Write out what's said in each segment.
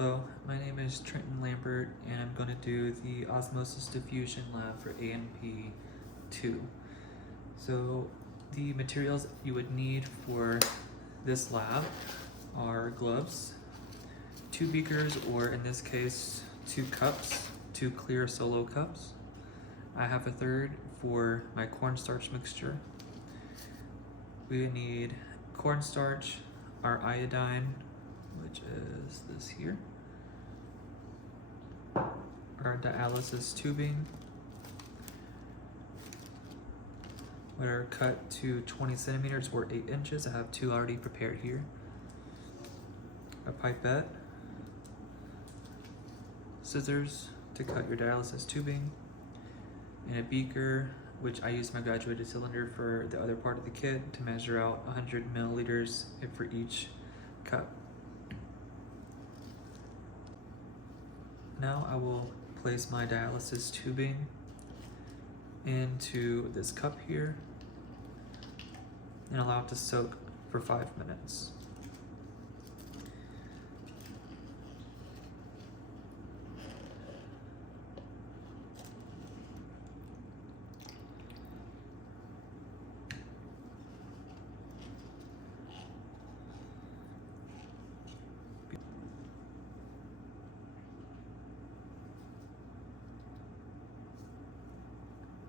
Hello, my name is Trenton Lambert and I'm going to do the Osmosis Diffusion Lab for A&P II. So the materials you would need for this lab are gloves, 2 beakers, or in this case 2 cups, 2 clear solo cups. I have a third for my cornstarch mixture. We need cornstarch, our iodine, which is this here, our dialysis tubing, which are cut to 20 centimeters or 8 inches. I have 2 already prepared here. A pipette, scissors to cut your dialysis tubing, and a beaker, which I use my graduated cylinder for the other part of the kit to measure out 100 milliliters for each cup. Now I will place my dialysis tubing into this cup here and allow it to soak for 5 minutes.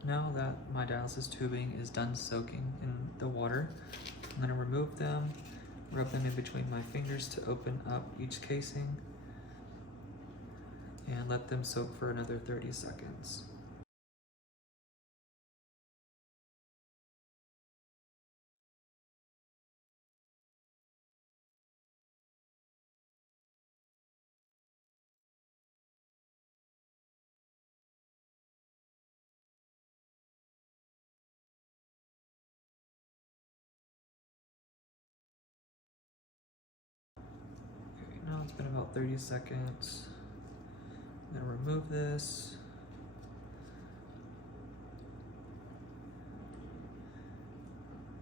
Now that my dialysis tubing is done soaking in the water, I'm going to remove them, rub them in between my fingers to open up each casing, and let them soak for another 30 seconds. Okay, now it's been about 30 seconds. I'm going to remove this.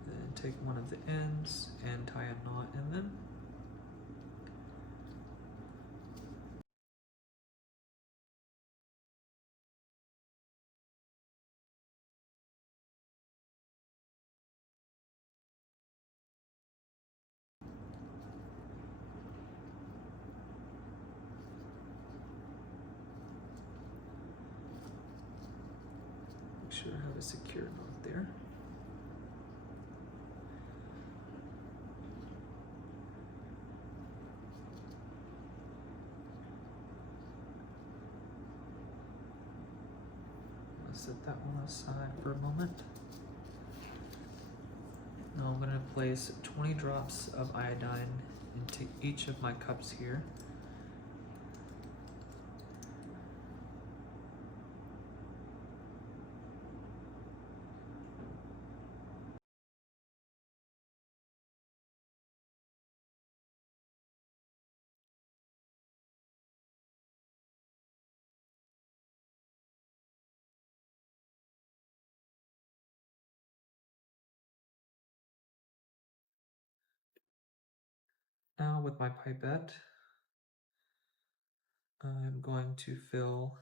Then take one of the ends and tie a knot in them. Make sure I have a secure knot there. Set that one aside for a moment. Now I'm going to place 20 drops of iodine into each of my cups here. Now with my pipette, I'm going to fill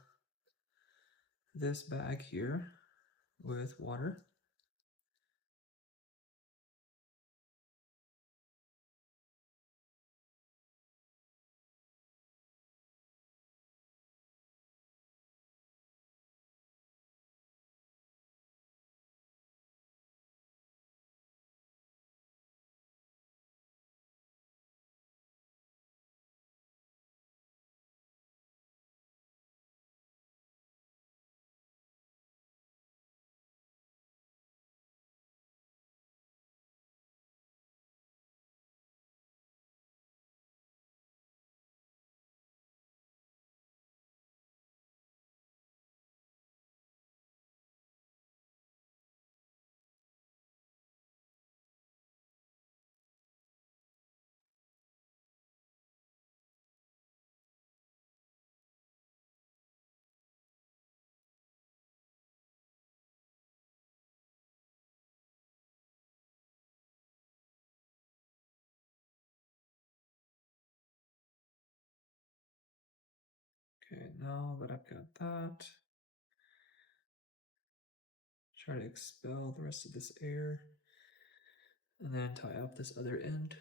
this bag here with water. Okay, now that I've got that, try to expel the rest of this air, and then tie up this other end.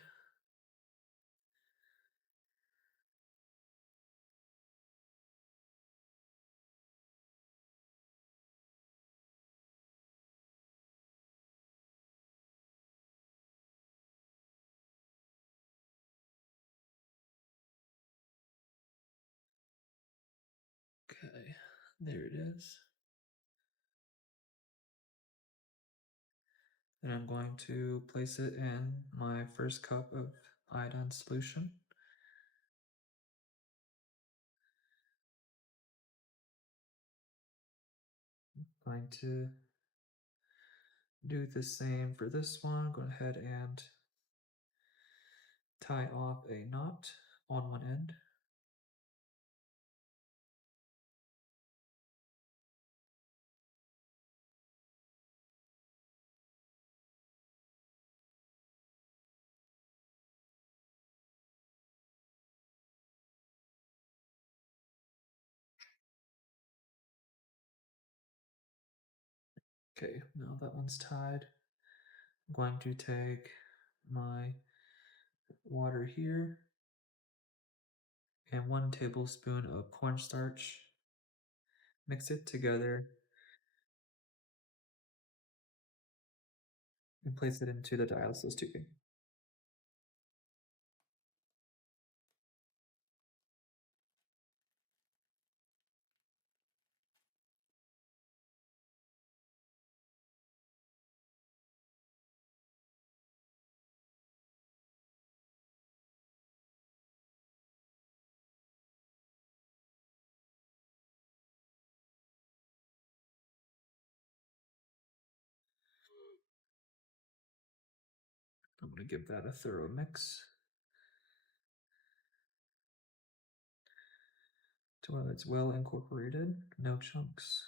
Okay, there it is. Then I'm going to place it in my first cup of iodine solution. Going to do the same for this one. Go ahead and tie off a knot on one end. Okay, now that one's tied, I'm going to take my water here and 1 tablespoon of cornstarch. Mix it together and place it into the dialysis tubing. I'm going to give that a thorough mix to where it's well incorporated, no chunks.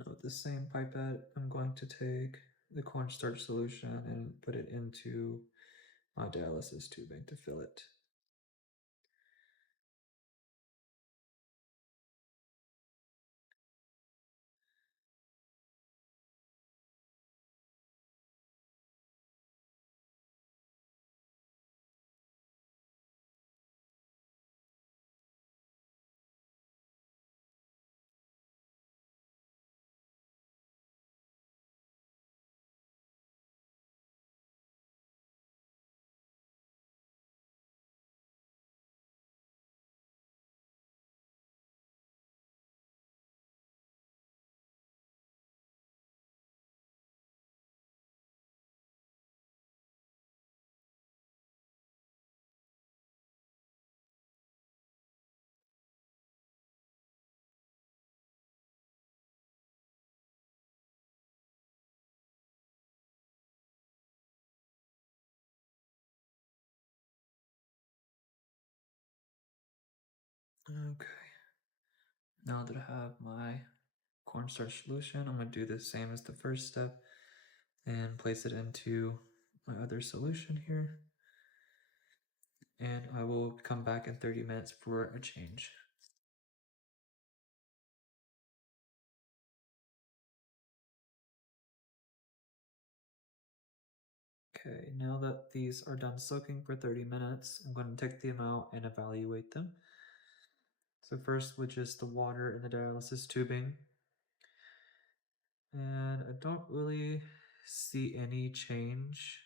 Now with the same pipette, I'm going to take the cornstarch solution and put it into my dialysis tubing to fill it. Okay, now that I have my cornstarch solution, I'm going to do the same as the first step and place it into my other solution here. And I will come back in 30 minutes for a change. Okay, now that these are done soaking for 30 minutes, I'm going to take them out and evaluate them. So first with just the water in the dialysis tubing. And I don't really see any change.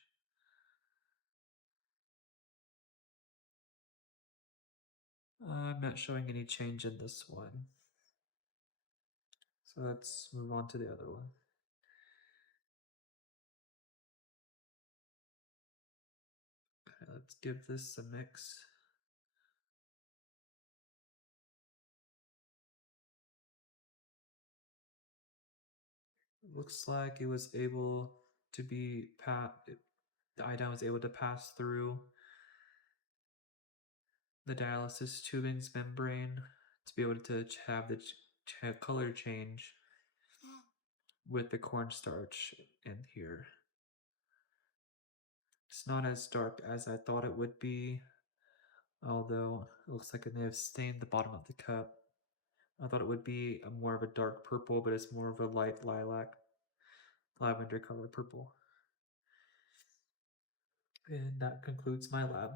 I'm not showing any change in this one. So let's move on to the other one. Let's give this a mix. Looks like it was able to be the iodine was able to pass through the dialysis tubing's membrane to be able to have the color change with the cornstarch in here. It's not as dark as I thought it would be, although it looks like it may have stained the bottom of the cup. I thought it would be more of a dark purple, but it's more of a light lilac, lavender color purple. And that concludes my lab.